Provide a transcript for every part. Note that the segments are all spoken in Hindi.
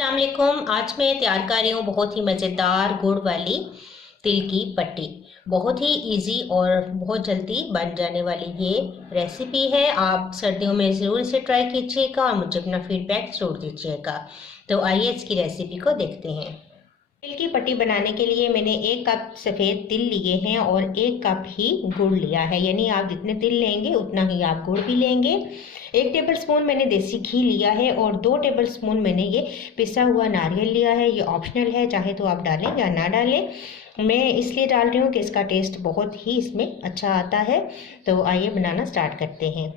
अस्सलाम वालेकुम। आज मैं तैयार कर रही हूँ बहुत ही मज़ेदार गुड़ वाली तिल की पट्टी। बहुत ही इजी और बहुत जल्दी बन जाने वाली ये रेसिपी है। आप सर्दियों में ज़रूर इसे ट्राई कीजिएगा और मुझे अपना फीडबैक ज़रूर दीजिएगा। तो आइए इसकी रेसिपी को देखते हैं। तिल की पट्टी बनाने के लिए मैंने 1 कप सफ़ेद तिल लिए हैं और 1 कप ही गुड़ लिया है, यानी आप जितने तिल लेंगे उतना ही आप गुड़ भी लेंगे। 1 टेबलस्पून मैंने देसी घी लिया है और 2 टेबलस्पून मैंने ये पिसा हुआ नारियल लिया है। ये ऑप्शनल है, चाहे तो आप डालें या ना डालें। मैं इसलिए डाल रही हूँ कि इसका टेस्ट बहुत ही इसमें अच्छा आता है। तो आइए बनाना स्टार्ट करते हैं।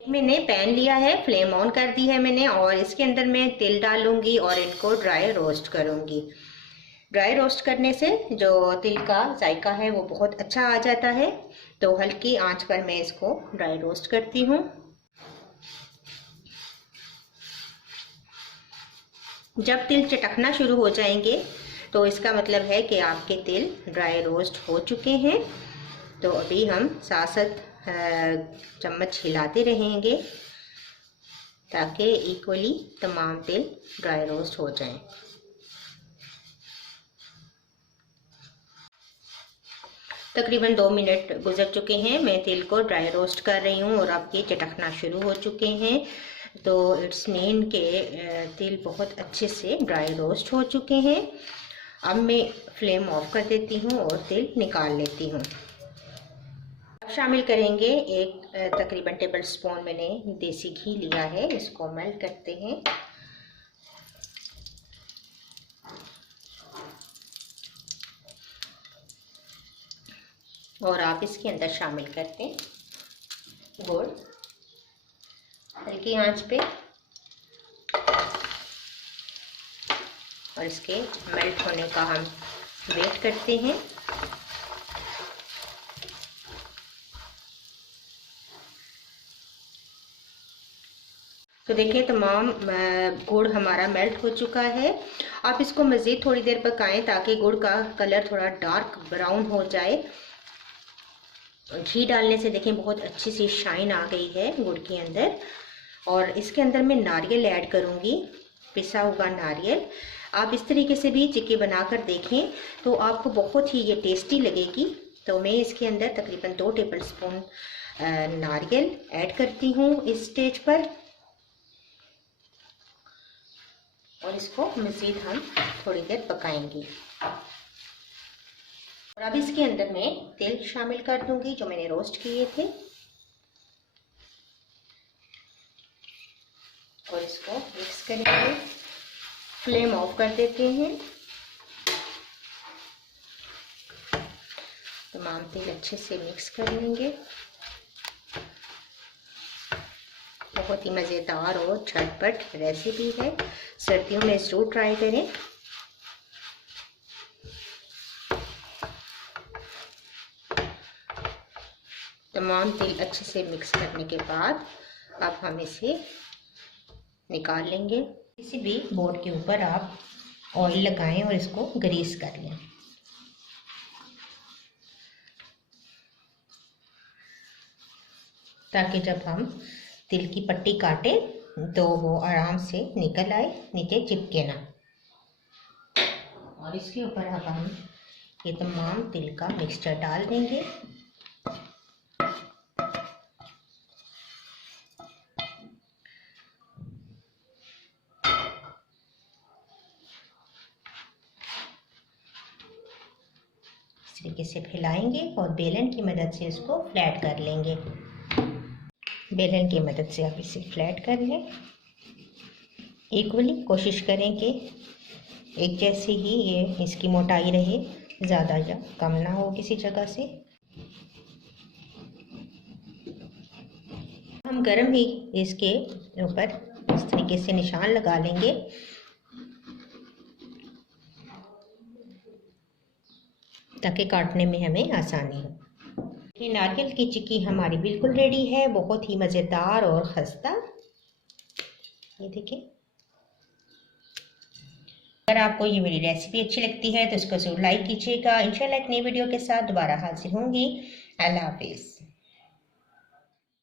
मैंने पैन लिया है, फ्लेम ऑन कर दी है मैंने, और इसके अंदर मैं तिल डालूंगी और इनको ड्राई रोस्ट करूंगी। ड्राई रोस्ट करने से जो तिल का जायका है वो बहुत अच्छा आ जाता है। तो हल्की आंच पर मैं इसको ड्राई रोस्ट करती हूँ। जब तिल चटकना शुरू हो जाएंगे तो इसका मतलब है कि आपके तिल ड्राई रोस्ट हो चुके हैं। तो अभी हम साथ साथ चम्मच हिलाते रहेंगे ताकि इक्वली तमाम तिल ड्राई रोस्ट हो जाएं। तकरीबन 2 मिनट गुजर चुके हैं। मैं तिल को ड्राई रोस्ट कर रही हूँ और अब ये चटकना शुरू हो चुके हैं। तो इट्स मीन के तिल बहुत अच्छे से ड्राई रोस्ट हो चुके हैं। अब मैं फ्लेम ऑफ कर देती हूँ और तिल निकाल लेती हूँ। अब शामिल करेंगे तकरीबन टेबल स्पून मैंने देसी घी लिया है, इसको मेल्ट करते हैं। और आप इसके अंदर शामिल करते हैं गुड़ हल्की आंच पे, और इसके मेल्ट होने का हम वेट करते हैं। तो देखिए तमाम गुड़ हमारा मेल्ट हो चुका है। आप इसको मज़ीद थोड़ी देर पकाएं ताकि गुड़ का कलर थोड़ा डार्क ब्राउन हो जाए। घी डालने से देखें बहुत अच्छी सी शाइन आ गई है गुड़ के अंदर। और इसके अंदर मैं नारियल ऐड करूँगी, पिसा हुआ नारियल। आप इस तरीके से भी चिक्की बनाकर देखें तो आपको बहुत ही ये टेस्टी लगेगी। तो मैं इसके अंदर तकरीबन 2 टेबलस्पून नारियल ऐड करती हूँ इस स्टेज पर, और इसको मज़ीद हम थोड़ी देर पकाएंगे। और अब इसके अंदर मैं तिल शामिल कर दूंगी जो मैंने रोस्ट किए थे, और इसको मिक्स करेंगे। फ्लेम ऑफ कर देते हैं। तमाम तिल अच्छे से मिक्स कर लेंगे। बहुत ही मज़ेदार और झटपट रेसिपी है, सर्दियों में ज़रूर ट्राई करें। तमाम तिल अच्छे से मिक्स करने के बाद अब हम इसे निकाल लेंगे। किसी भी बोर्ड के ऊपर आप ऑयल लगाएं और इसको ग्रीस कर लें। ताकि जब हम तिल की पट्टी काटें तो वो आराम से निकल आए, नीचे चिपके ना। और इसके ऊपर अब हम ये तमाम तिल का मिक्सचर डाल देंगे। इस तरीके से फैलाएंगे और बेलन की मदद से इसको फ्लैट कर लेंगे। बेलन की मदद से आप इसे फ्लैट कर लें। इक्वली कोशिश करें कि एक जैसी ही ये इसकी मोटाई रहे, ज़्यादा या कम ना हो किसी जगह से। हम गरम ही इसके ऊपर इस तरीके से निशान लगा लेंगे ताकि काटने में हमें आसानी हो। ये नारियल की चिक्की हमारी बिल्कुल रेडी है, बहुत ही मज़ेदार और खस्ता। ये देखिए। अगर आपको ये मेरी रेसिपी अच्छी लगती है तो इसको ज़रूर लाइक कीजिएगा। इंशाल्लाह एक नई वीडियो के साथ दोबारा हाजिर होंगी। अल्लाह हाफिज़।